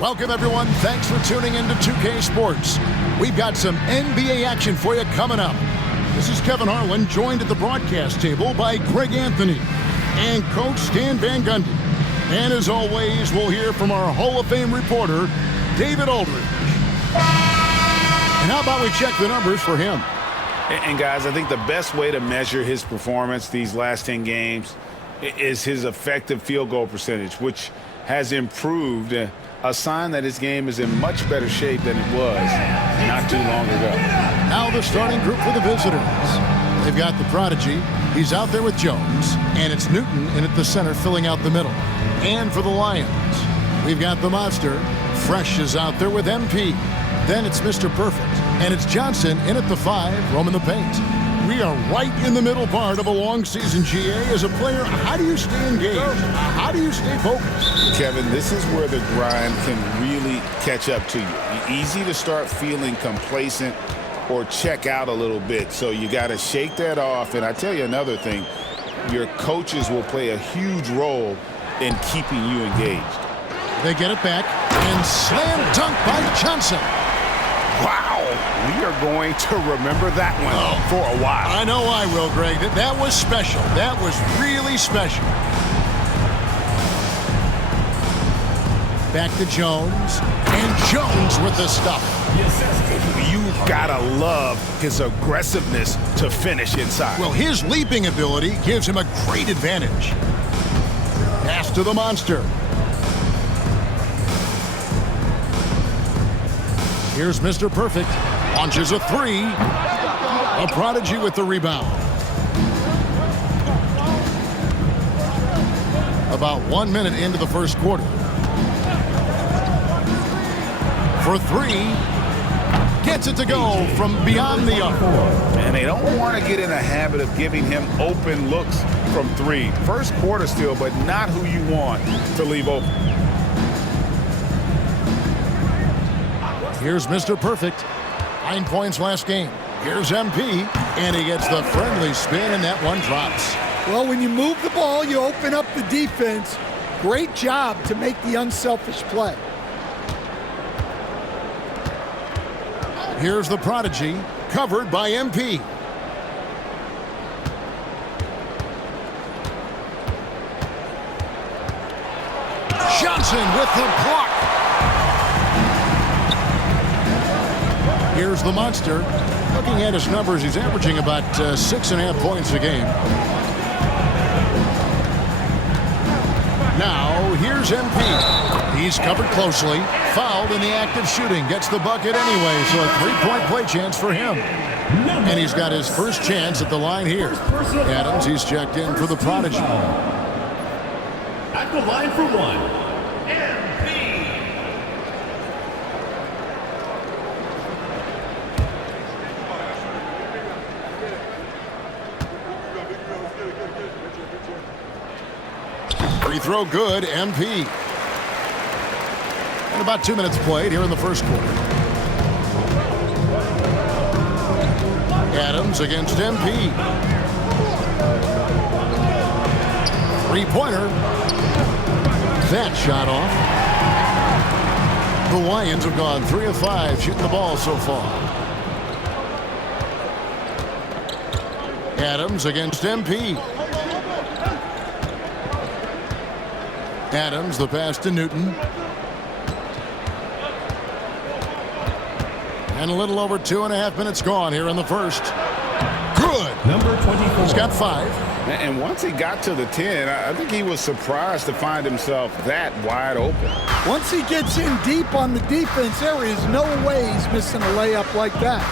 Welcome, everyone. Thanks for tuning in to 2K Sports. We've got some NBA action for you coming up. This is Kevin Harlan, joined at the broadcast table by Greg Anthony and Coach Stan Van Gundy. And as always, we'll hear from our Hall of Fame reporter, David Aldridge. And how about we check the numbers for him? And guys, I think the best way to measure his performance these last 10 games is his effective field goal percentage, which has improved, a sign that his game is in much better shape than it was not too long ago. Now the starting group for the visitors. They've got the prodigy. He's out there with Jones, and it's Newton in at the center filling out the middle. And for the Lions, we've got the monster. Fresh is out there with MP. Then it's Mr. Perfect, and it's Johnson in at the 5, roaming the paint. We are right in the middle part of a long season, GA. As a player, how do you stay engaged? How do you stay focused? Kevin, this is where the grind can really catch up to you. Easy to start feeling complacent or check out a little bit. So you got to shake that off. And I tell you another thing, your coaches will play a huge role in keeping you engaged. They get it back, and slam dunk by Johnson. Wow, we are going to remember that one for a while. I know I will, Greg. That was special. That was really special. Back to Jones, and Jones with the stuff. You've got to love his aggressiveness to finish inside. Well, his leaping ability gives him a great advantage. Pass to the monster. Here's Mr. Perfect. Launches a 3. A prodigy with the rebound. About 1 minute into the first quarter. For 3. Gets it to go from beyond the arc. And they don't want to get in the habit of giving him open looks from 3. First quarter still, but not who you want to leave open. Here's Mr. Perfect. 9 points last game. Here's MP, and he gets the friendly spin, and that one drops. Well, when you move the ball, you open up the defense. Great job to make the unselfish play. Here's the prodigy, covered by MP. Johnson with the block. Here's the monster. Looking at his numbers, he's averaging about 6.5 points a game. Now, here's MP. He's covered closely. Fouled in the act of shooting. Gets the bucket anyway, so a 3-point play chance for him. And he's got his first chance at the line here. Adams, he's checked in for the prodigy. At the line for 1. Free throw good, MP. And about 2 minutes played here in the first quarter. Adams against MP. Three-pointer. That shot off. The Lions have gone 3 of 5 shooting the ball so far. Adams against MP. Adams, the pass to Newton. And a little over 2.5 minutes gone here in the first. Good. Number 24. He's got 5. And once he got to the 10, I think he was surprised to find himself that wide open. Once he gets in deep on the defense, there is no way he's missing a layup like that.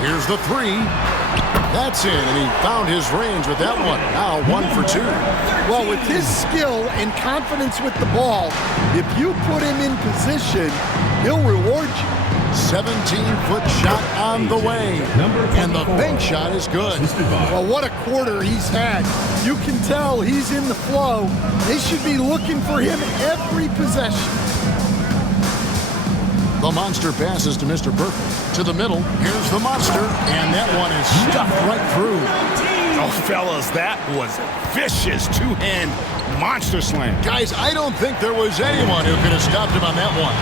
Here's the 3. That's in, and he found his range with that one. Now 1 for 2. Well, with his skill and confidence with the ball, if you put him in position, he'll reward you. 17-foot shot on the way. And the bank shot is good. Well, what a quarter he's had. You can tell he's in the flow. They should be looking for him every possession. The monster passes to Mr. Perfect. To the middle. Here's the monster. And that one is stuffed right through. Oh, fellas, that was a vicious two-hand monster slam. Guys, I don't think there was anyone who could have stopped him on that one.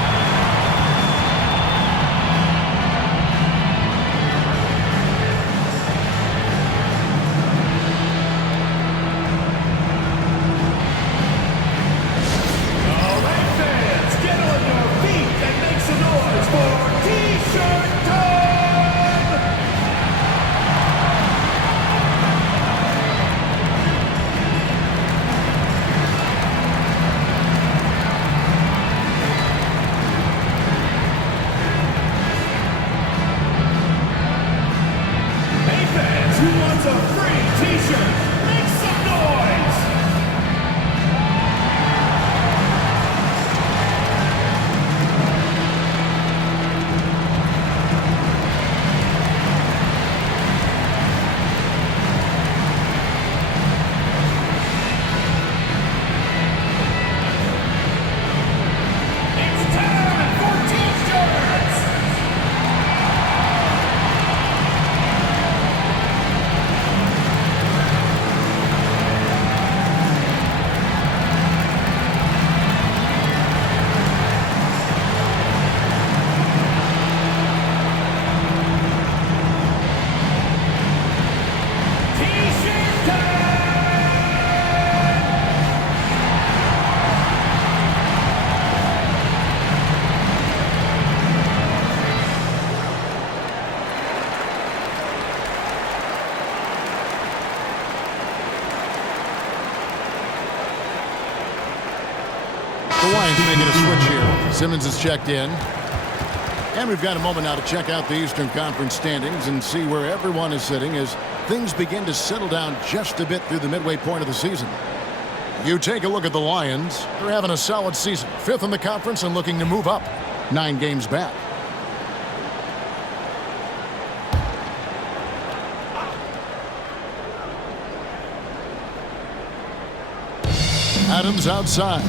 The Lions making a switch here. Simmons is checked in. And we've got a moment now to check out the Eastern Conference standings and see where everyone is sitting as things begin to settle down just a bit through the midway point of the season. You take a look at the Lions. They're having a solid season. 5th in the conference and looking to move up. 9 games back. Adams outside.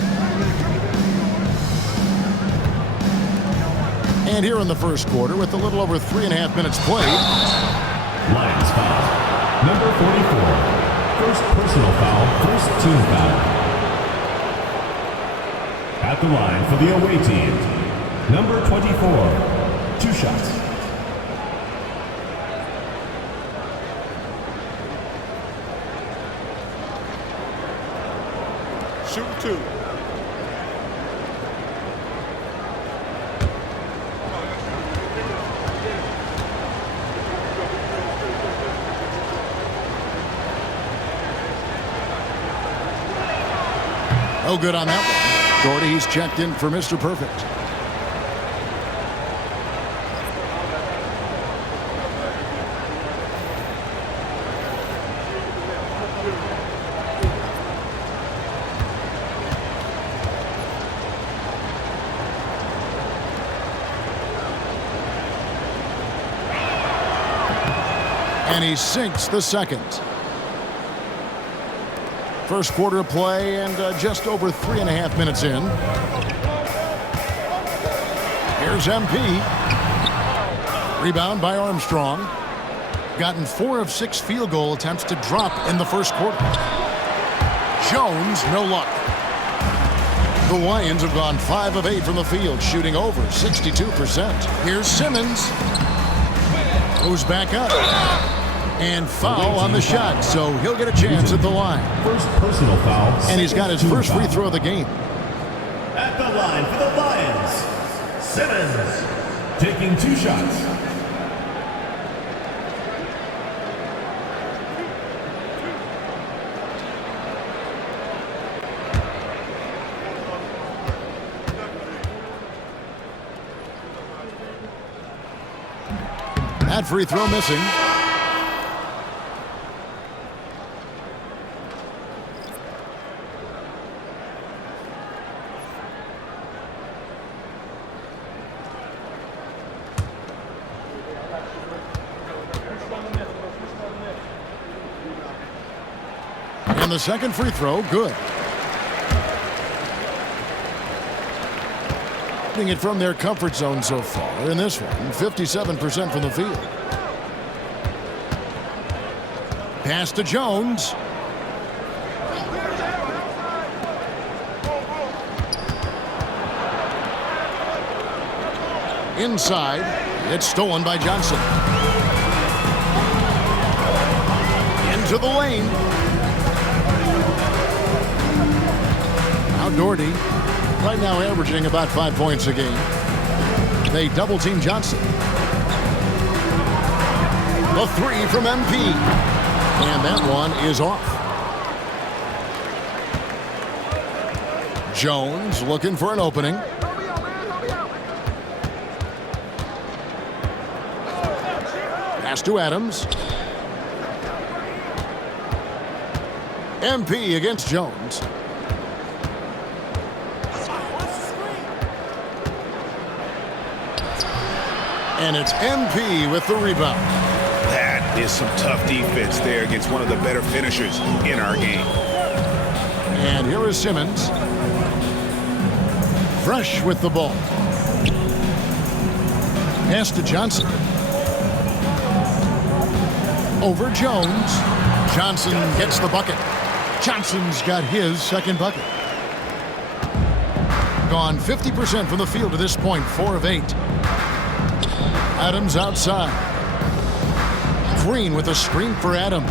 And here in the first quarter, with a little over 3.5 minutes played. Lions foul. Number 44. First personal foul, first team foul. At the line for the away team, number 24. 2 shots. Shoot 2. Oh, good on that one. Gordy, he's checked in for Mr. Perfect. And he sinks the second. First quarter of play and just over 3.5 minutes in. Here's MP. Rebound by Armstrong. Gotten 4 of 6 field goal attempts to drop in the first quarter. Jones, no luck. The Lions have gone 5 of 8 from the field, shooting over 62%. Here's Simmons. Goes back up. And foul on the shot, so he'll get a chance at the line. First personal foul. And he's got his first free throw of the game. At the line for the Lions, Simmons. Taking 2 shots. That free throw missing. And the second free throw, good. Hitting it from their comfort zone so far in this one, 57% from the field. Pass to Jones. Inside. It's stolen by Johnson. Into the lane. Now Doherty, right now averaging about 5 points a game. They double-team Johnson. The three from MP. And that one is off. Jones looking for an opening. Pass to Adams. MP against Jones. And it's MP with the rebound. That is some tough defense there against one of the better finishers in our game. And here is Simmons. Fresh with the ball. Pass to Johnson. Over Jones. Johnson gets the bucket. Johnson's got his second bucket. Gone 50% from the field to this point, 4 of 8. Adams outside. Green with a screen for Adams.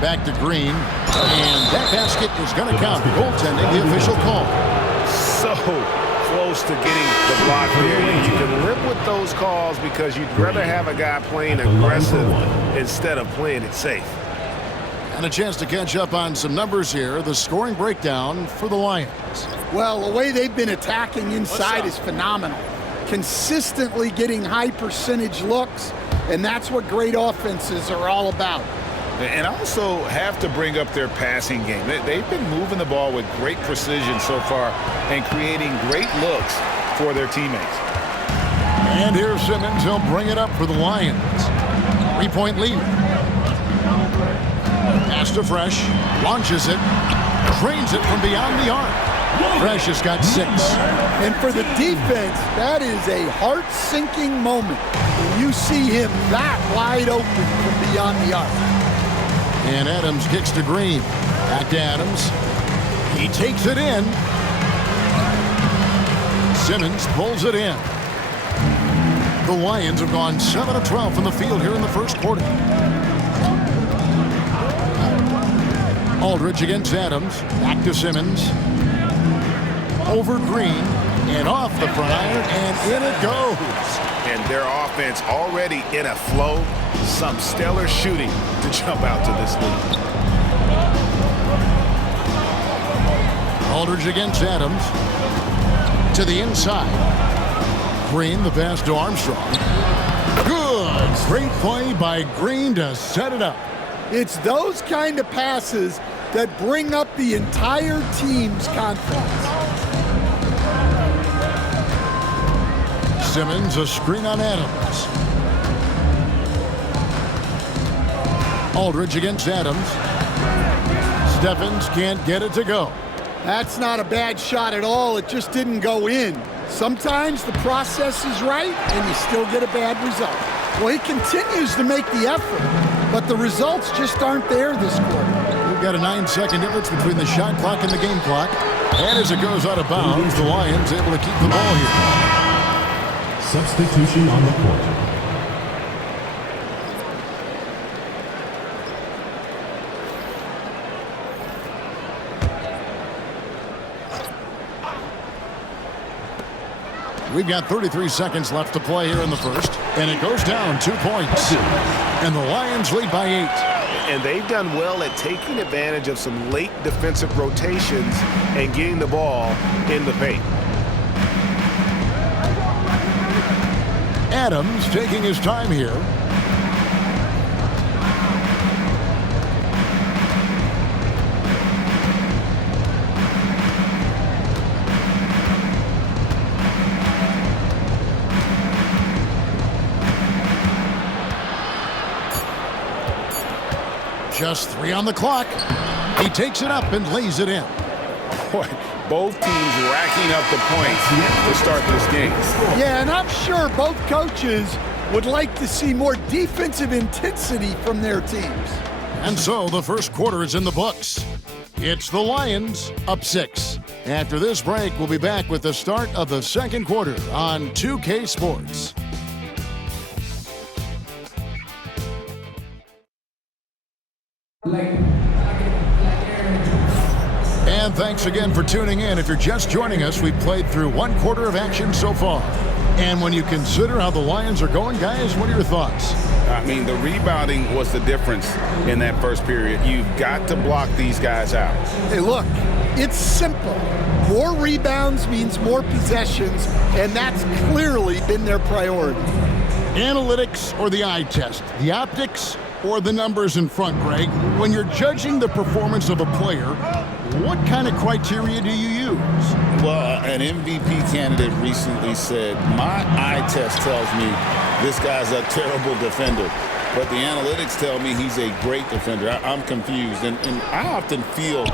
Back to Green. And that basket is going to count. Goaltending, the official call. So close to getting the block there. You can live with those calls because you'd rather have a guy playing aggressive instead of playing it safe. And a chance to catch up on some numbers here. The scoring breakdown for the Lions. Well, the way they've been attacking inside is phenomenal. Consistently getting high percentage looks, and that's what great offenses are all about. And also have to bring up their passing game. They've been moving the ball with great precision so far and creating great looks for their teammates. And here's Simmons. He'll bring it up for the Lions. 3-point lead. Pass to Fresh. Launches it. Drains it from beyond the arc. Fresh has got 6. And for the defense, that is a heart-sinking moment when you see him that wide open from beyond the arc. And Adams kicks to Green. Back to Adams. He takes it in. Simmons pulls it in. The Lions have gone 7 of 12 from the field here in the first quarter. Aldridge against Adams. Back to Simmons. Over Green. And off the front iron. And in it goes. And their offense already in a flow. Some stellar shooting to jump out to this lead. Aldridge against Adams. To the inside. Green, the pass to Armstrong. Good. Great play by Green to set it up. It's those kind of passes that bring up the entire team's confidence. Simmons, a screen on Adams. Aldridge against Adams. Stephens can't get it to go. That's not a bad shot at all. It just didn't go in. Sometimes the process is right and you still get a bad result. Well, he continues to make the effort, but the results just aren't there this quarter. We've got a 9-second difference between the shot clock and the game clock. And as it goes out of bounds, the Lions able to keep the ball here. Substitution on the court. We've got 33 seconds left to play here in the first. And it goes down 2 points. And the Lions lead by 8. And they've done well at taking advantage of some late defensive rotations and getting the ball in the paint. Adams taking his time here. Just 3 on the clock. He takes it up and lays it in. Boy, both teams racking up the points to start this game. Yeah, and I'm sure both coaches would like to see more defensive intensity from their teams. And so the first quarter is in the books. It's the Lions up 6. After this break, we'll be back with the start of the second quarter on 2K Sports. And thanks again for tuning in. If you're just joining us, we've played through one quarter of action so far. And when you consider how the Lions are going, guys, what are your thoughts? I mean, the rebounding was the difference in that first period. You've got to block these guys out. Hey, look, it's simple. More rebounds means more possessions, and that's clearly been their priority. Analytics or the eye test? The optics or the numbers in front, Greg? When you're judging the performance of a player, what kind of criteria do you use? Well, an MVP candidate recently said, my eye test tells me this guy's a terrible defender, but the analytics tell me he's a great defender. I'm confused, and I often feel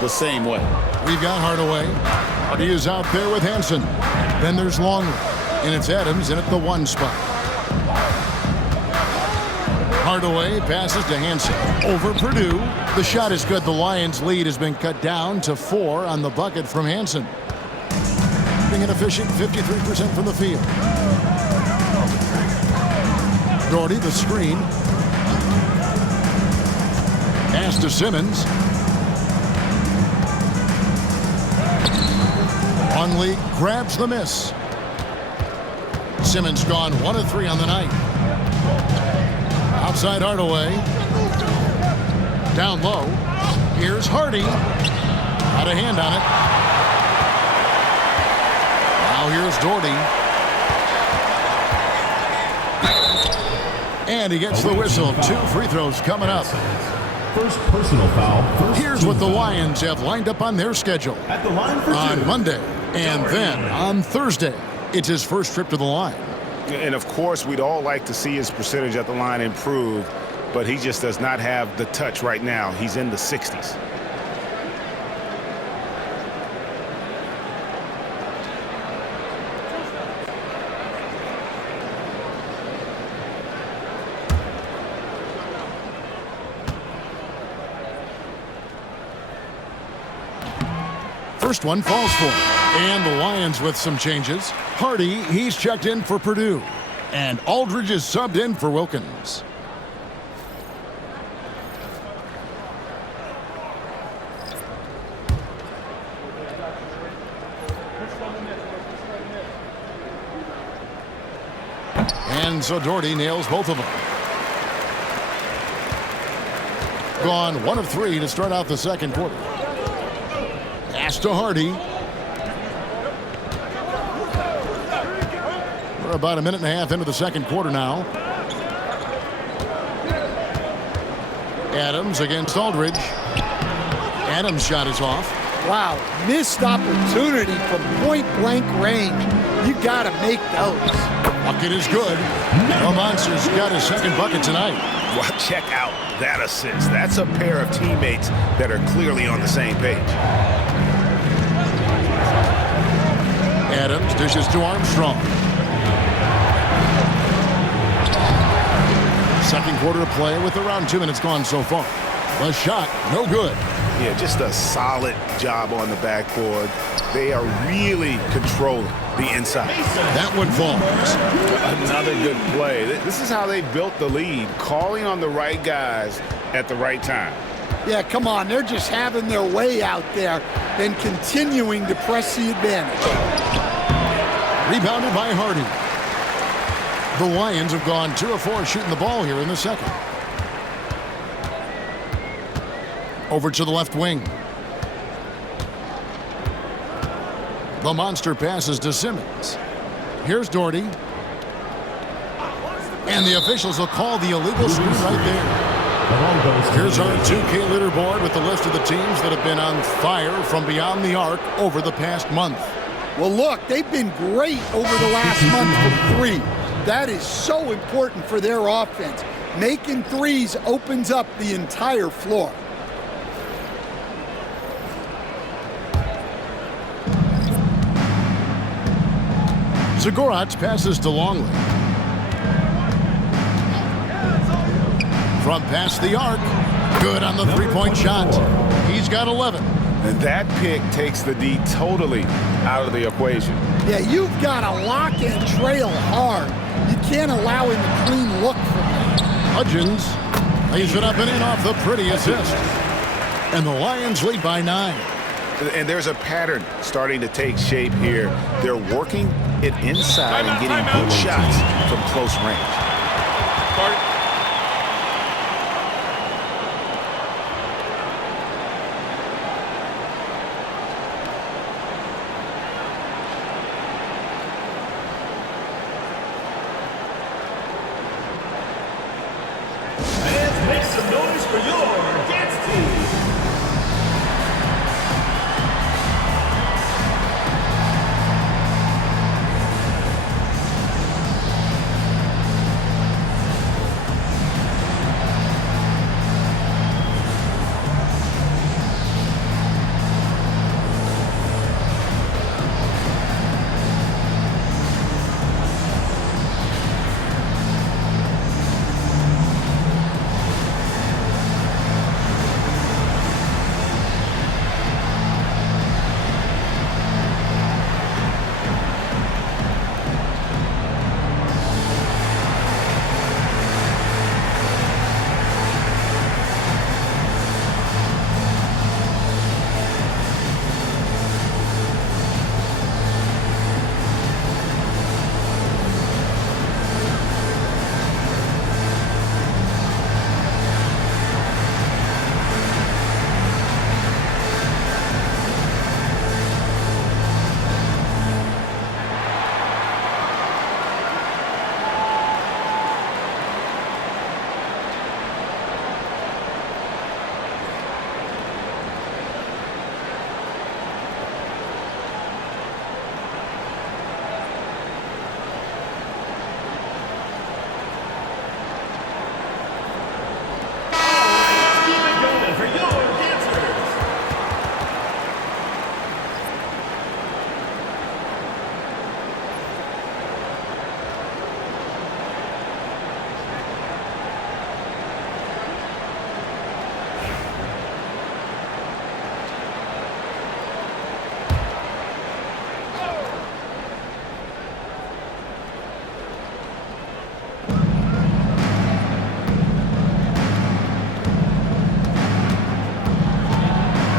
the same way. We've got Hardaway. Hardy is out there with Hansen. Then there's Longley, and it's Adams in at the 1 spot. Hardaway passes to Hansen. Over Purdue. The shot is good. The Lions' lead has been cut down to 4 on the bucket from Hansen. Being an efficient 53% from the field. Doherty, the screen. Pass to Simmons. Longley grabs the miss. Simmons gone 1 of 3 on the night. Outside Hardaway. Down low. Here's Hardy. Got a hand on it. Now here's Doherty. And he gets the whistle. 2 free throws coming up. First personal foul. Here's what the Lions have lined up on their schedule. At the line for 2. On Monday and then on Thursday, it's his first trip to the line. And, of course, we'd all like to see his percentage at the line improve, but he just does not have the touch right now. He's in the 60s. First one falls for him. And the Lions with some changes. Hardy, he's checked in for Purdue. And Aldridge is subbed in for Wilkins. And so Doherty nails both of them. Gone 1 of 3 to start out the second quarter. Pass to Hardy. We're about a minute and a half into the second quarter now. Adams against Aldridge. Adams' shot is off. Wow, missed opportunity from point-blank range. You got to make those. Bucket is good. The Monster's got his second bucket tonight. Well, check out that assist. That's a pair of teammates that are clearly on the same page. Adams dishes to Armstrong. Second quarter of play with around 2 minutes gone so far. The shot, no good. Yeah, just a solid job on the backboard. They are really controlling the inside. That one falls. Another good play. This is how they built the lead, calling on the right guys at the right time. Yeah, come on. They're just having their way out there and continuing to press the advantage. Rebounded by Hardy. The Lions have gone 2 of 4 shooting the ball here in the second. Over to the left wing. The Monster passes to Simmons. Here's Doherty. And the officials will call the illegal screen right there. Here's our 2K leaderboard with the list of the teams that have been on fire from beyond the arc over the past month. Well, look, they've been great over the last month from 3. That is so important for their offense. Making threes opens up the entire floor. Zagorac passes to Longley. From past the arc, Good on the three-point shot. He's got 11. And that pick takes the D totally out of the equation. Yeah, you've got to lock and trail hard. You can't allow him a clean look from that. Hudgens lays it up and in off the pretty assist. And the Lions lead by 9. And there's a pattern starting to take shape here. They're working it inside and getting good shots from close range. Make some noise for your dance team.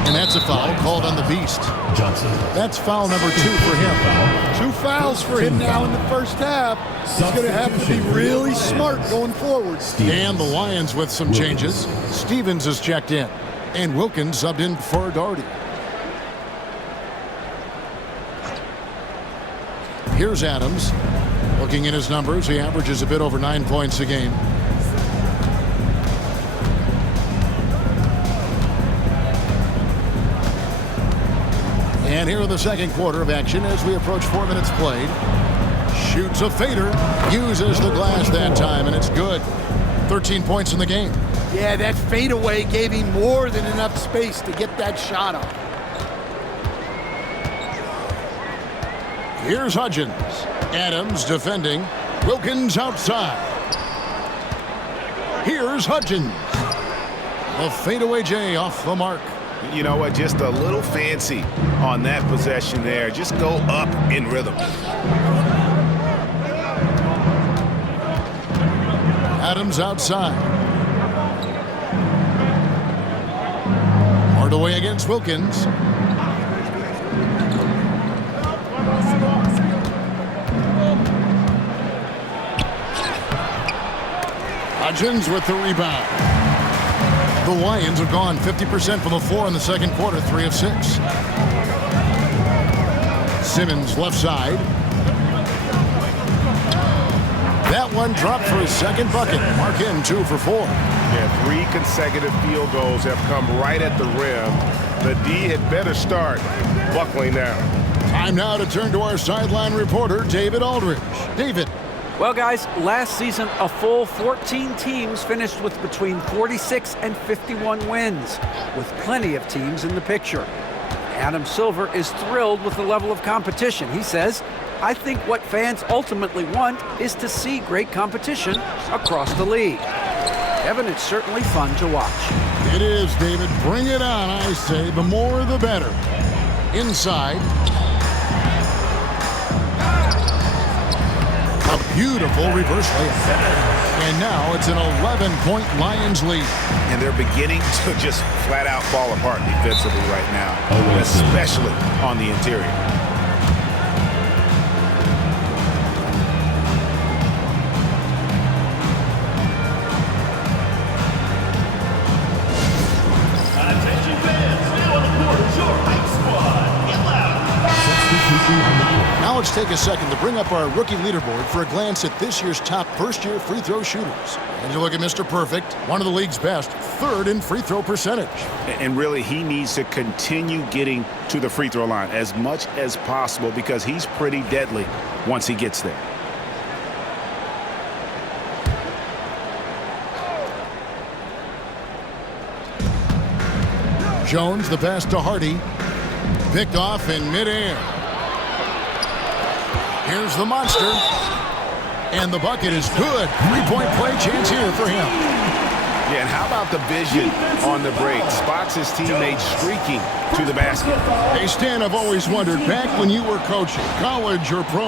And that's a foul called on the Beast. Johnson. That's foul number 2 for him. 2 fouls for him now in the first half. He's going to have to be really smart going forward. And the Lions with some changes. Stevens is checked in. And Wilkins subbed in for Doherty. Here's Adams. Looking at his numbers, he averages a bit over 9 points a game. And here in the second quarter of action as we approach 4 minutes played. Shoots a fader, uses the glass that time, and it's good. 13 points in the game. Yeah, that fadeaway gave him more than enough space to get that shot off. Here's Hudgens. Adams defending. Wilkins outside. Here's Hudgens. A fadeaway J off the mark. You know what? Just a little fancy on that possession there. Just go up in rhythm. Adams outside. Hardaway against Wilkins. Hudgens with the rebound. The Lions have gone 50% from the floor in the second quarter, 3 of 6. Simmons left side. That one dropped for his second bucket. Mark in 2 for 4. Yeah, 3 consecutive field goals have come right at the rim. The D had better start buckling down. Time now to turn to our sideline reporter, David Aldridge. David. Well, guys, last season, a full 14 teams finished with between 46 and 51 wins, with plenty of teams in the picture. Adam Silver is thrilled with the level of competition. He says, I think what fans ultimately want is to see great competition across the league. Kevin, it's certainly fun to watch. It is, David. Bring it on, I say. The more, the better. Inside. A beautiful reverse layup. And now it's an 11-point Lions lead. And they're beginning to just flat out fall apart defensively right now, especially on the interior. Now let's take a second to bring up our rookie leaderboard for a glance at this year's top first-year free throw shooters. And you look at Mr. Perfect, one of the league's best, third in free throw percentage. And really, he needs to continue getting to the free throw line as much as possible because he's pretty deadly once he gets there. Jones, the pass to Hardy. Picked off in midair. Here's the monster. And the bucket is good. Three-point play chance here for him. Yeah, and how about the vision on the break? Spots his teammate streaking to the basket. Hey, Stan, I've always wondered, back when you were coaching, college or pro,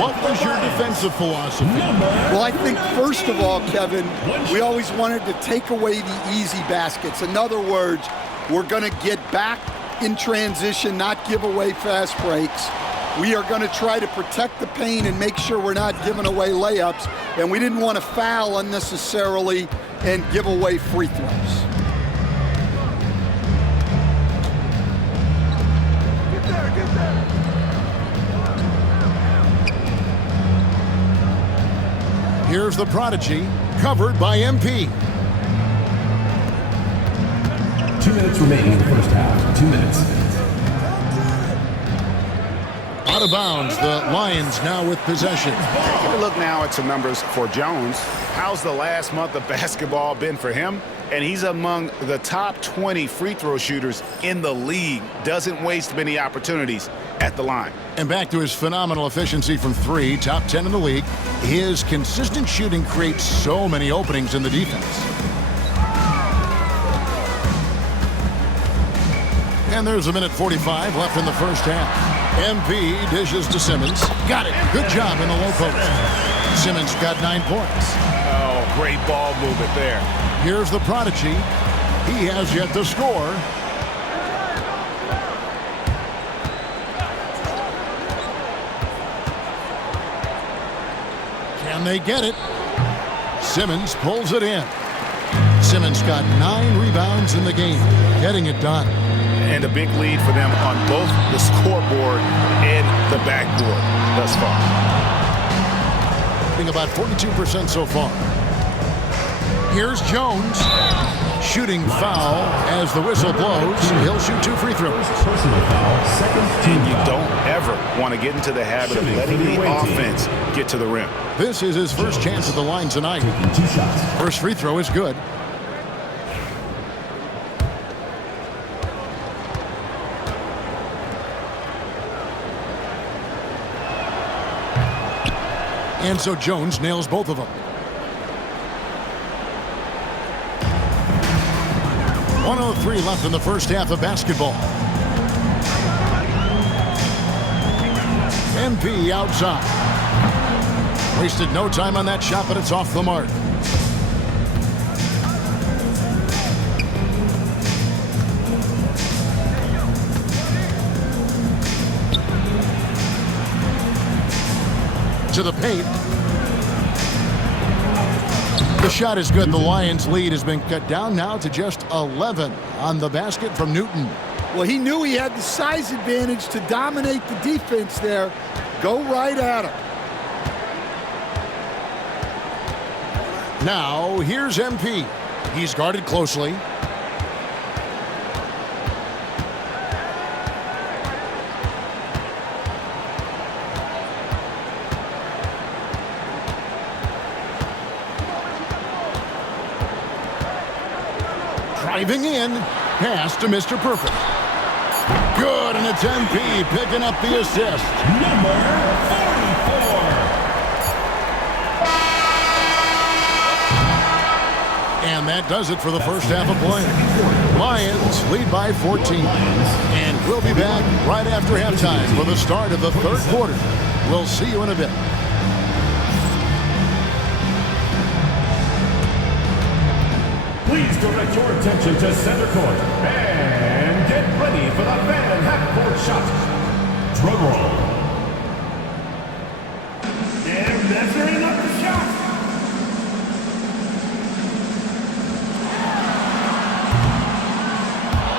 what was your defensive philosophy? Well, I think, first of all, Kevin, we always wanted to take away the easy baskets. In other words, we're going to get back in transition, not give away fast breaks. We are going to try to protect the paint and make sure we're not giving away layups. And we didn't want to foul unnecessarily and give away free throws. Get there. Here's the prodigy, covered by MP. 2 minutes remaining in the first half. 2 minutes. Out of bounds, the Lions now with possession. Take a look now at some numbers for Jones. How's the last month of basketball been for him? And he's among the top 20 free throw shooters in the league. Doesn't waste many opportunities at the line. And back to his phenomenal efficiency from three, top 10 in the league. His consistent shooting creates so many openings in the defense. And there's 1:45 left in the first half. MP dishes to Simmons. Got it. Good job in the low post. Simmons got 9 points. Oh, great ball movement there. Here's the prodigy. He has yet to score. Can they get it? Simmons pulls it in. Simmons got 9 rebounds in the game, getting it done. And a big lead for them on both the scoreboard and the backboard thus far. Being about 42% so far. Here's Jones. Shooting foul as the whistle blows. He'll shoot 2 free throws. Personal foul, second team And you foul. don't ever want to get into the habit of letting the offense get to the rim. This is his first chance at the line tonight. Taking 2 shots. First free throw is good. And so Jones nails both of them. 1:03 left in the first half of basketball. MP outside. Wasted no time on that shot, but it's off the mark. To the paint. The shot is good. The Lions' lead has been cut down now to just 11 on the basket from Newton. Well, he knew he had the size advantage to dominate the defense there. Go right at him. Now, here's MP. He's guarded closely. Driving in, pass to Mr. Perfect. Good, and it's MP picking up the assist. Number 44. And that does it for the first half of play. Lions lead by 14. And we'll be back right after halftime for the start of the third quarter. We'll see you in a bit. Please direct your attention to center court and get ready for the fan half-court shot. Drum roll. And measuring up the shot.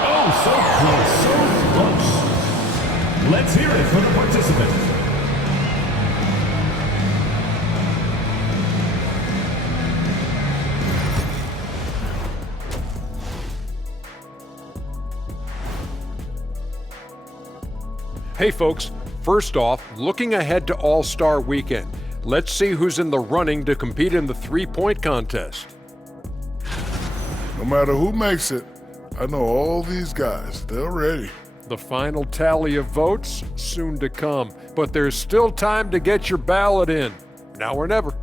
Oh, so close, so close. Let's hear it for the participants. Hey folks, first off, looking ahead to All-Star Weekend, let's see who's in the running to compete in the three-point contest. No matter who makes it, I know all these guys, they're ready. The final tally of votes, soon to come, but there's still time to get your ballot in, now or never.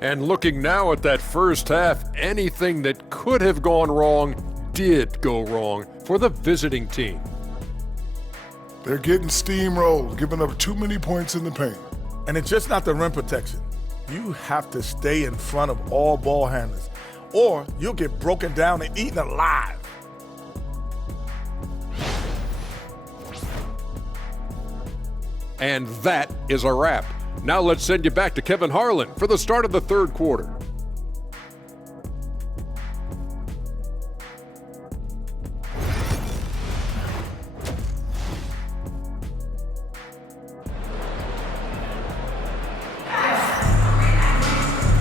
And looking now at that first half, anything that could have gone wrong did go wrong for the visiting team. They're getting steamrolled, giving up too many points in the paint. And it's just not the rim protection. You have to stay in front of all ball handlers, or you'll get broken down and eaten alive. And that is a wrap. Now let's send you back to Kevin Harlan for the start of the third quarter.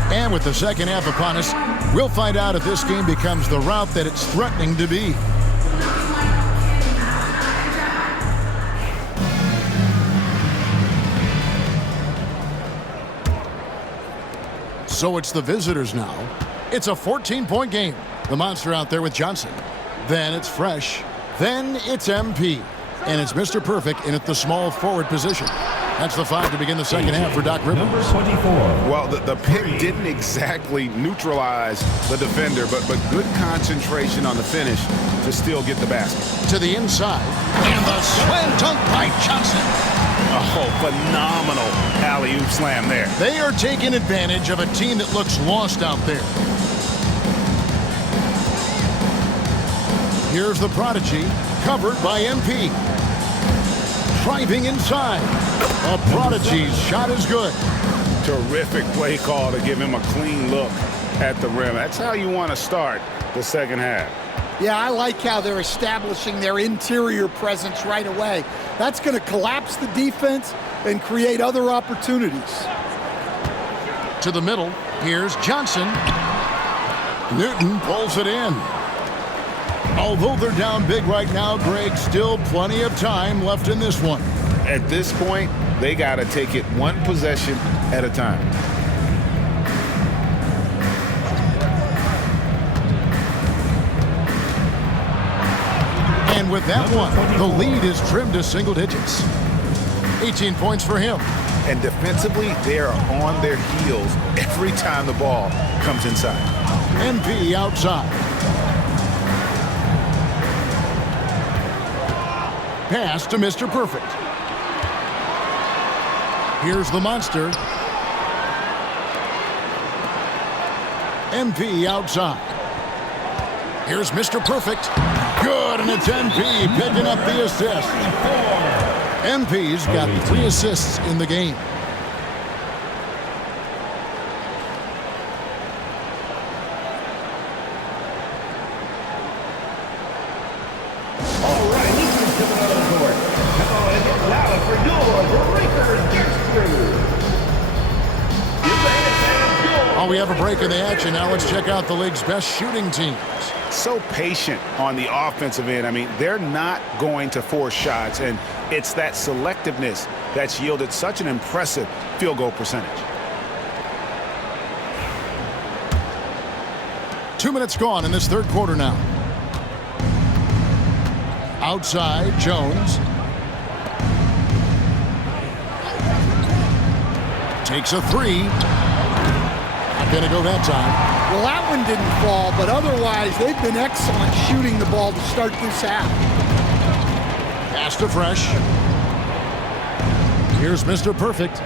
And with the second half upon us, we'll find out if this game becomes the route that it's threatening to be. So it's the visitors now. It's a 14-point game. The monster out there with Johnson. Then it's Fresh. Then it's MP. And it's Mr. Perfect in at the small forward position. That's the five to begin the second half for Doc Rivers. Number 24. Well, the pick didn't exactly neutralize the defender, but good concentration on the finish to still get the basket. To the inside. And the slam dunk by Johnson. Oh, phenomenal alley-oop slam there. They are taking advantage of a team that looks lost out there. Here's the prodigy, covered by MP. Driving inside. A prodigy's shot is good. Terrific play call to give him a clean look at the rim. That's how you want to start the second half. Yeah, I like how they're establishing their interior presence right away. That's going to collapse the defense and create other opportunities. To the middle, here's Johnson. Newton pulls it in. Although they're down big right now, Greg, still plenty of time left in this one. At this point, they got to take it one possession at a time. And with that one, the lead is trimmed to single digits. 18 points for him. And defensively, they are on their heels every time the ball comes inside. MP outside. Pass to Mr. Perfect. Here's the monster. MP outside. Here's Mr. Perfect. Good, and it's MP picking up the assist. MP's got 3 assists in the game. We have a break in the action. Now let's check out the league's best shooting teams. So patient on the offensive end. I mean, they're not going to force shots, and it's that selectiveness that's yielded such an impressive field goal percentage. 2 minutes gone in this third quarter now. Outside, Jones. Takes a three. Not going to go that time. Well, that one didn't fall, but otherwise they've been excellent shooting the ball to start this half. Pass to Fresh. Here's Mr. Perfect.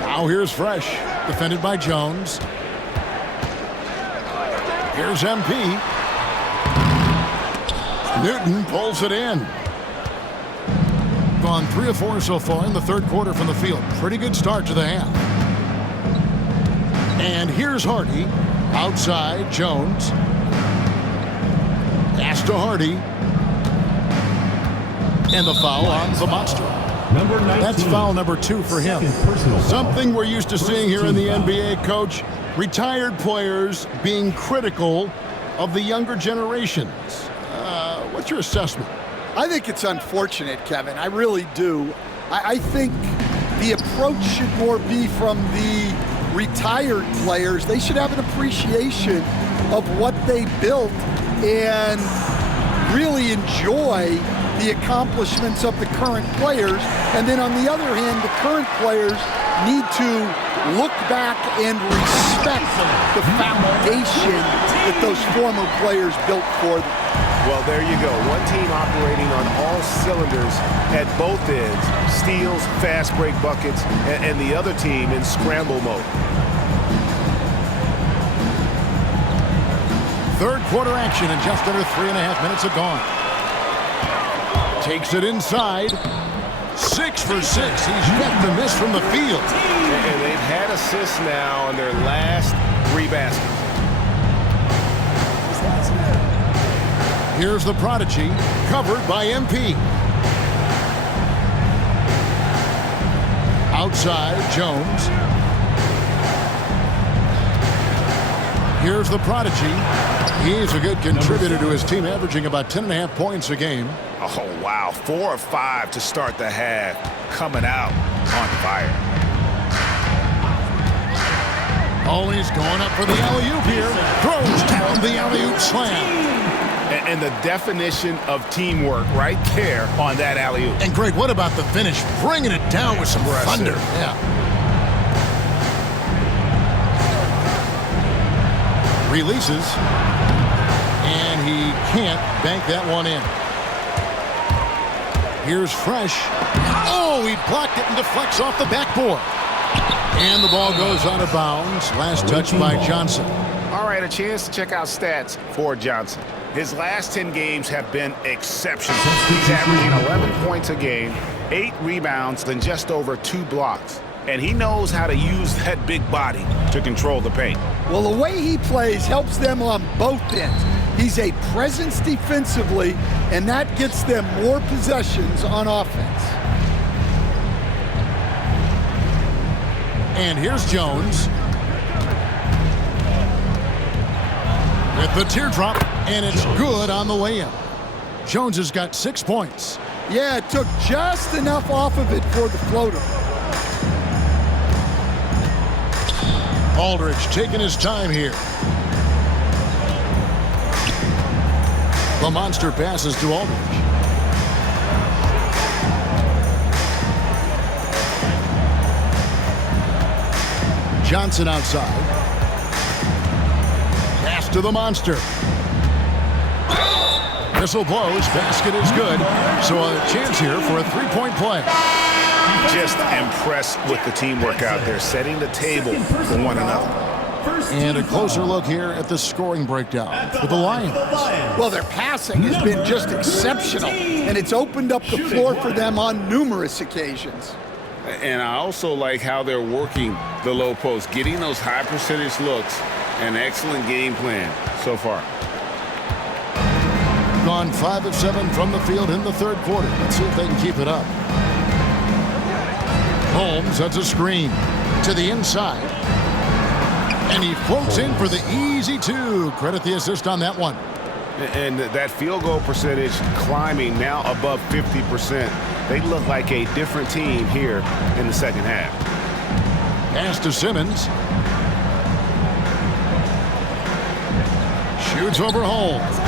Now here's Fresh, defended by Jones. Here's MP. Newton pulls it in. Gone 3 of 4 so far in the third quarter from the field. Pretty good start to the half. And here's Hardy. Outside, Jones. Pass to Hardy. And the foul on the monster. Number 19. That's foul number 2 for him. Something we're used to seeing here in the NBA, Coach. Retired players being critical of the younger generations. What's your assessment? I think it's unfortunate, Kevin. I really do. I think the approach should more be from the retired players. They should have an appreciation of what they built and really enjoy the accomplishments of the current players. And then on the other hand, the current players need to look back and respect the foundation that those former players built for them. Well, there you go. One team operating on all cylinders at both ends. Steals, fast break buckets, and the other team in scramble mode. Third quarter action and just under 3.5 minutes are gone. Takes it inside. 6 for 6. He's yet to miss from the field. And they've had assists now on their last 3 baskets. Here's the prodigy, covered by MP. Outside, Jones. Here's the prodigy. He's a good contributor to his team, averaging about 10.5 points a game. Oh, wow. 4 of 5 to start the half. Coming out on fire. Oh, he's going up for the alley-oop here. Throws down the alley-oop slam. And the definition of teamwork right there on that alley-oop. And Greg, what about the finish? Bringing it down with some thunder. Yeah. Releases. And he can't bank that one in. Here's Fresh. Oh, he blocked it and deflects off the backboard. And the ball goes out of bounds. Last touch by Johnson. All right, a chance to check out stats for Johnson. His last 10 games have been exceptional. He's averaging 11 points a game, 8 rebounds, and just over 2 blocks. And he knows how to use that big body to control the paint. Well, the way he plays helps them on both ends. He's a presence defensively, and that gets them more possessions on offense. And here's Jones. With the teardrop, and it's good on the way in. Jones has got 6 points. Yeah, it took just enough off of it for the floater. Aldridge taking his time here. The monster passes to Aldridge. Johnson outside. Pass to the monster. Whistle blows. Basket is good. So a chance here for a 3-point play. Just impressed with the teamwork out there, setting the table for one another. And a closer look here at the scoring breakdown for the Lions. Well, their passing has been just exceptional, and it's opened up the floor for them on numerous occasions. And I also like how they're working the low post, getting those high percentage looks. An excellent game plan so far. Gone 5 of 7 from the field in the third quarter. Let's see if they can keep it up. Holmes, that's a screen to the inside. And he floats in for the easy 2. Credit the assist on that one. And that field goal percentage climbing now above 50%. They look like a different team here in the second half. Pass to Simmons. Shoots over Holmes.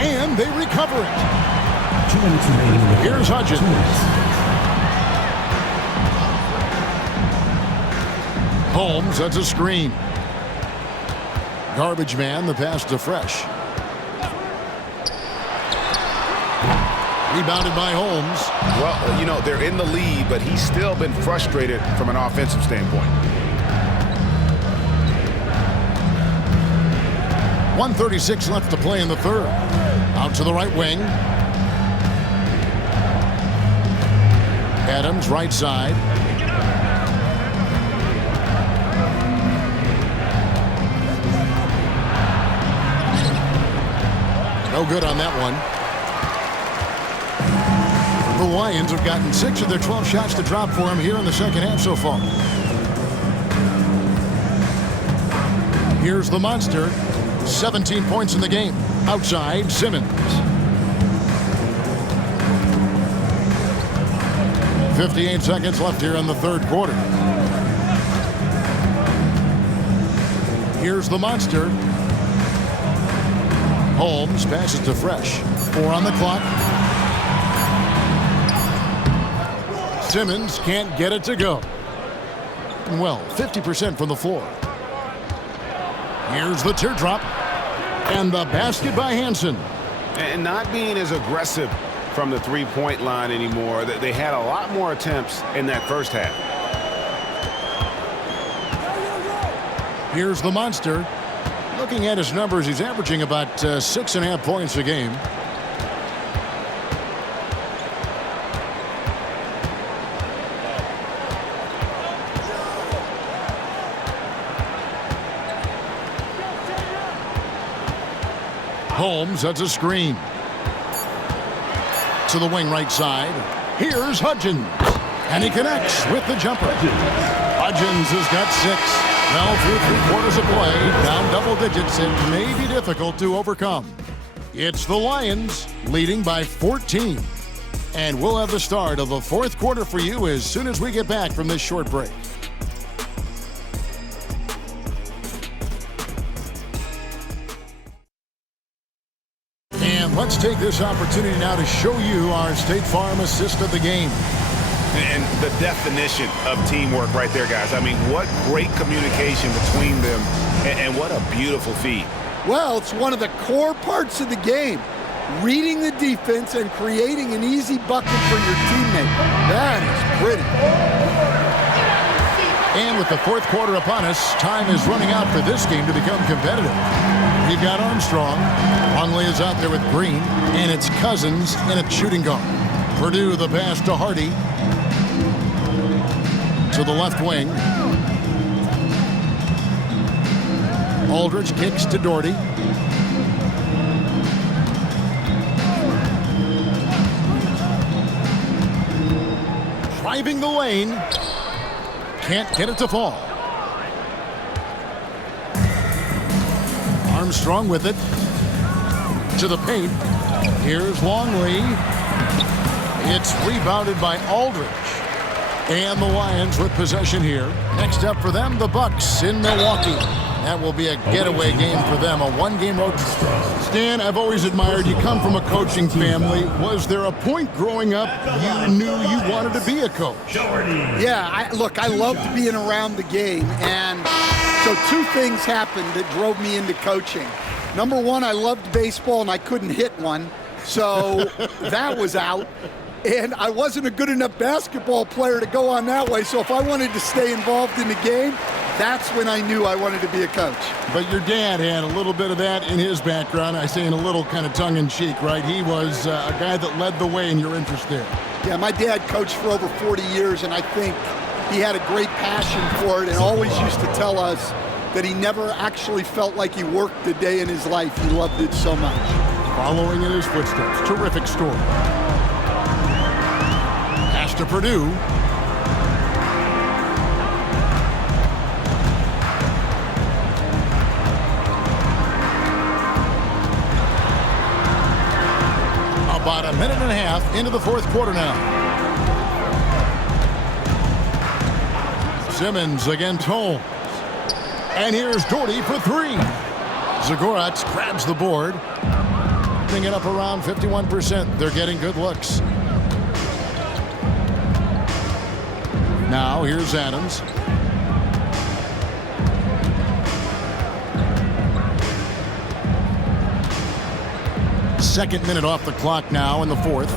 And they recover it. 2 minutes remaining in the Here's Hudgens. Holmes, that's a screen. Garbage man, the pass to Fresh. Rebounded by Holmes. Well, you know, they're in the lead, but he's still been frustrated from an offensive standpoint. 1:36 left to play in the third. Out to the right wing. Adams, right side. No good on that one. The Lions have gotten 6 of their 12 shots to drop for him here in the second half so far. Here's the monster. 17 points in the game. Outside, Simmons. 58 seconds left here in the third quarter. Here's the monster. Holmes passes to Fresh. 4 on the clock. Simmons can't get it to go. Well, 50% from the floor. Here's the teardrop. And the basket by Hansen. And not being as aggressive from the three-point line anymore. They had a lot more attempts in that first half. Here's the monster. Looking at his numbers, he's averaging about 6.5 points a game. Holmes, that's a screen. To the wing right side. Here's Hudgens. And he connects with the jumper. Hudgens has got 6. Well, through 3 quarters of play, down double digits, it may be difficult to overcome. It's the Lions leading by 14. And we'll have the start of the fourth quarter for you as soon as we get back from this short break. Let's take this opportunity now to show you our State Farm assist of the game. And the definition of teamwork right there, guys. I mean, what great communication between them, and what a beautiful feed. Well, it's one of the core parts of the game. Reading the defense and creating an easy bucket for your teammate. That is pretty. And with the fourth quarter upon us, time is running out for this game to become competitive. We've got Armstrong. Longley is out there with Green, and it's Cousins in a shooting guard. Purdue the pass to Hardy. To the left wing. Aldridge kicks to Doherty. Driving the lane. Can't get it to fall. Armstrong with it. To the paint. Here's Longley. It's rebounded by Aldridge. And the Lions with possession here. Next up for them, the Bucks in Milwaukee. That will be a getaway game for them, a one-game road trip. Stan, I've always admired you. Come from a coaching family. Was there a point growing up you knew you wanted to be a coach? Yeah, I loved being around the game. And so 2 things happened that drove me into coaching. Number 1, I loved baseball and I couldn't hit one. So that was out. And I wasn't a good enough basketball player to go on that way. So if I wanted to stay involved in the game, that's when I knew I wanted to be a coach. But your dad had a little bit of that in his background. I say in a little kind of tongue-in-cheek, right? He was a guy that led the way in your interest there. Yeah, my dad coached for over 40 years, and I think he had a great passion for it and always used to tell us that he never actually felt like he worked a day in his life. He loved it so much. Following in his footsteps. Terrific story. Pass to Purdue. About a minute and a half into the fourth quarter now. Simmons against Holmes. And here's Doherty for 3. Zagoratz grabs the board. Putting it up around 51%. They're getting good looks. Now here's Adams. Second minute off the clock now in the fourth.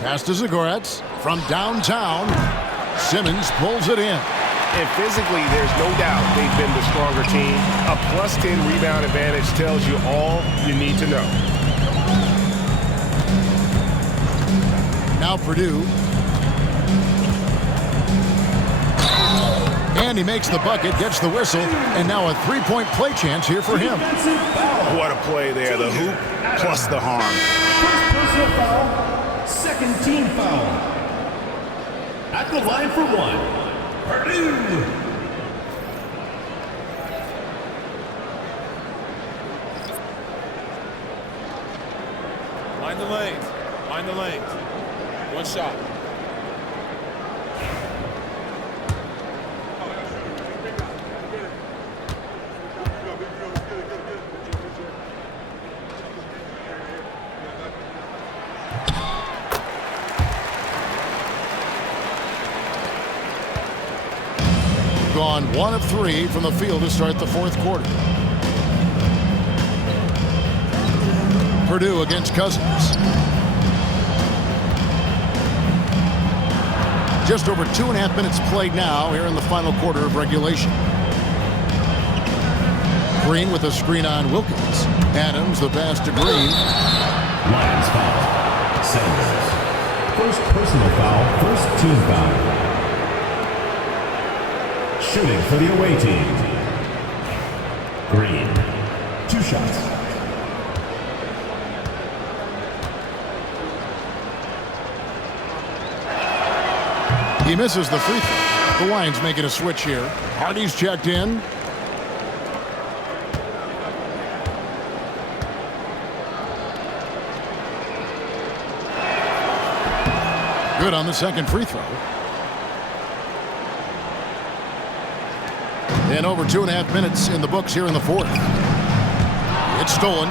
Pass to Zagoretz from downtown. Simmons pulls it in. And physically, there's no doubt they've been the stronger team. A plus 10 rebound advantage tells you all you need to know. Now Purdue. And he makes the bucket, gets the whistle, and now a three-point play chance here for him. What a play there. The hoop plus the harm. First personal foul, second team foul. At the line for one, Purdue. Mind the lanes. Mind the lanes. One shot. Gone 1 of 3 from the field to start the fourth quarter. Purdue against Cousins. Just over 2.5 minutes played now here in the final quarter of regulation. Green with a screen on Wilkins. Adams the pass to Green. Lions foul. Sanders. First personal foul, first team foul. Shooting for the away team. Green. 2 shots. He misses the free throw. The Lions making a switch here. Hardy's checked in. Good on the second free throw. And over 2.5 minutes in the books here in the fourth. It's stolen.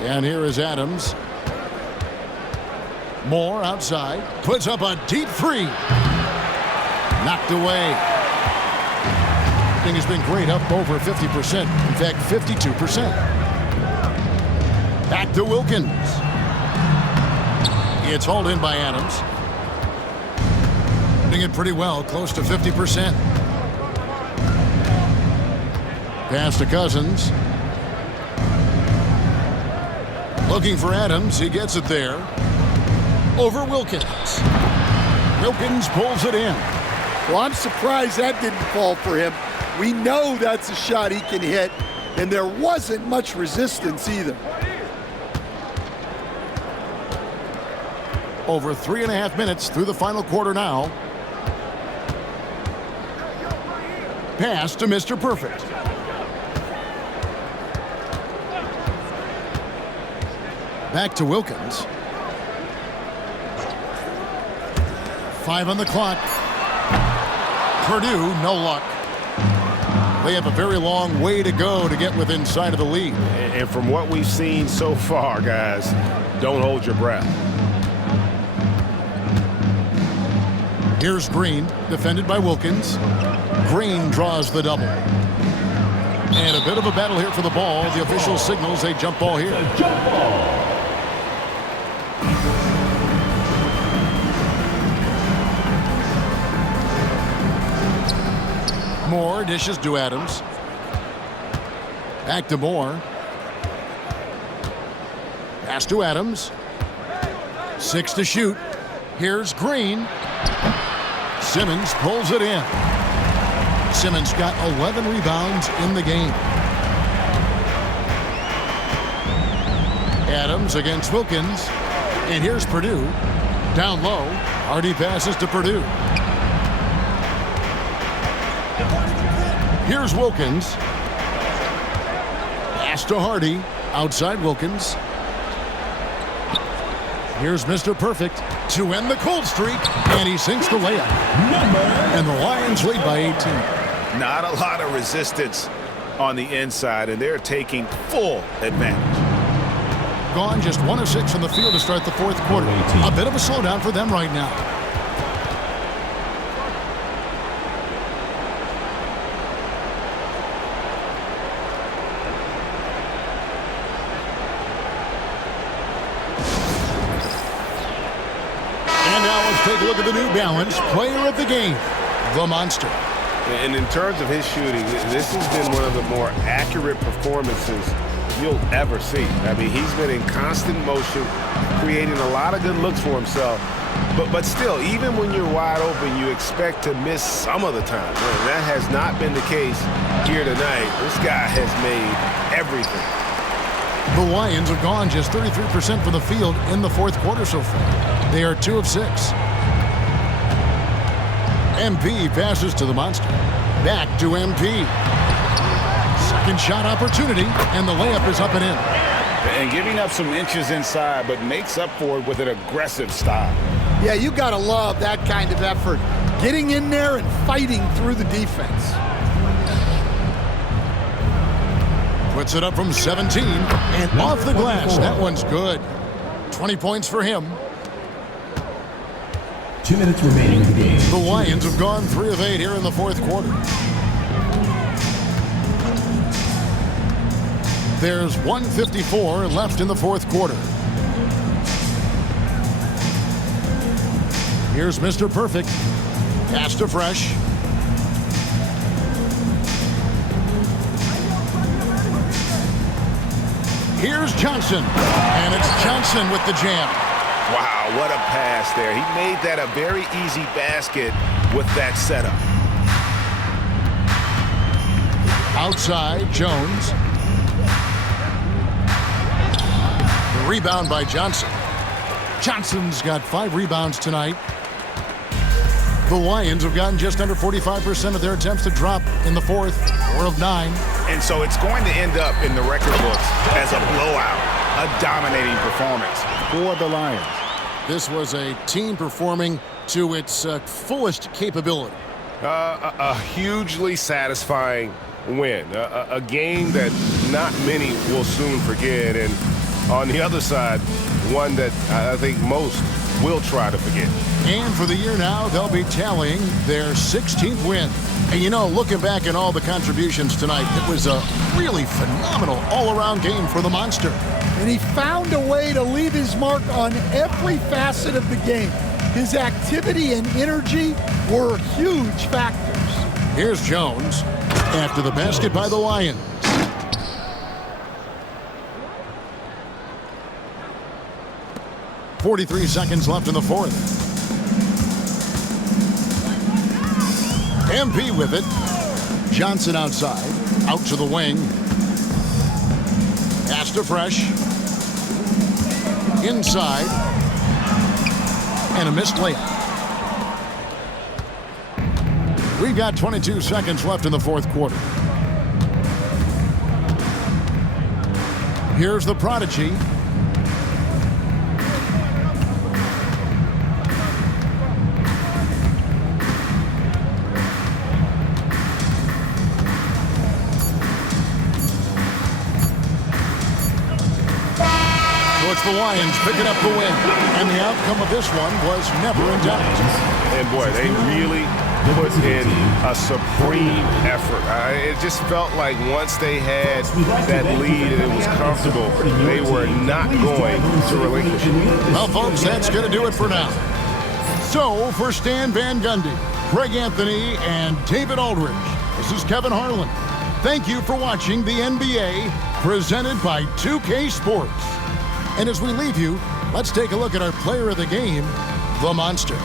And here is Adams. Moore outside. Puts up a deep three. Knocked away. Thing has been great, up over 50%. In fact, 52%. Back to Wilkins. It's hauled in by Adams. Doing it pretty well, close to 50%. Pass to Cousins. Looking for Adams. He gets it there. Over Wilkins. Wilkins pulls it in. Well, I'm surprised that didn't fall for him. We know that's a shot he can hit, and there wasn't much resistance either. Over 3.5 minutes through the final quarter now. Pass to Mr. Perfect. Back to Wilkins. 5 on the clock. Purdue, no luck. They have a very long way to go to get within sight of the lead. And from what we've seen so far, guys, don't hold your breath. Here's Green, defended by Wilkins. Green draws the double. And a bit of a battle here for the ball. The official signals a jump ball here. Jump ball. Moore dishes to Adams. Back to Moore. Pass to Adams. 6 to shoot. Here's Green. Simmons pulls it in. Simmons got 11 rebounds in the game. Adams against Wilkins. And here's Purdue. Down low. Hardy passes to Purdue. Here's Wilkins. Pass to Hardy. Outside Wilkins. Here's Mr. Perfect to end the cold streak. And he sinks the layup. And the Lions lead by 18. Not a lot of resistance on the inside, and they're taking full advantage. Gone just 1 of 6 from the field to start the fourth quarter. A bit of a slowdown for them right now. And now let's take a look at the New Balance Player of the Game, the Monster. And in terms of his shooting, this has been one of the more accurate performances you'll ever see. I mean, he's been in constant motion, creating a lot of good looks for himself. But still, even when you're wide open, you expect to miss some of the time. And that has not been the case here tonight. This guy has made everything. The Lions have gone just 33% from the field in the fourth quarter so far. They are 2 of 6. MP passes to the Monster. Back to MP. Second shot opportunity, and the layup is up and in. And giving up some inches inside, but makes up for it with an aggressive style. Yeah, you got to love that kind of effort. Getting in there and fighting through the defense. Puts it up from 17 and off the glass. That one's good. 20 points for him. 2 minutes remaining in the game. The Lions have gone 3 of 8 here in the fourth quarter. There's 1:54 left in the fourth quarter. Here's Mr. Perfect. Pass to Fresh. Here's Johnson. And it's Johnson with the jam. Wow, what a pass there. He made that a very easy basket with that setup. Outside, Jones. The rebound by Johnson. Johnson's got 5 rebounds tonight. The Lions have gotten just under 45% of their attempts to drop in the fourth, 4 of 9. And so it's going to end up in the record books as a blowout, a dominating performance for the Lions. This was a team performing to its fullest capability. A hugely satisfying win. A game that not many will soon forget. And on the other side, one that I think most will try to forget. And for the year now, they'll be tallying their 16th win. And you know, looking back at all the contributions tonight, it was a really phenomenal all-around game for the Monster. And he found a way to leave his mark on every facet of the game. His activity and energy were huge factors. Here's Jones after the basket by the Lions. .43 seconds left in the fourth. MP with it. Johnson outside. Out to the wing. Pass to Fresh. Inside. And a missed layup. We've got 22 seconds left in the fourth quarter. Here's the Prodigy. It's the Lions picking up the win, and the outcome of this one was never in doubt. And boy, they really put in a supreme effort. It just felt like once they had that lead and it was comfortable, they were not going to relinquish it. Well, folks, that's going to do it for now. So, for Stan Van Gundy, Craig Anthony, and David Aldridge, this is Kevin Harlan. Thank you for watching the NBA, presented by 2K Sports. And as we leave you, let's take a look at our player of the game, the Monster.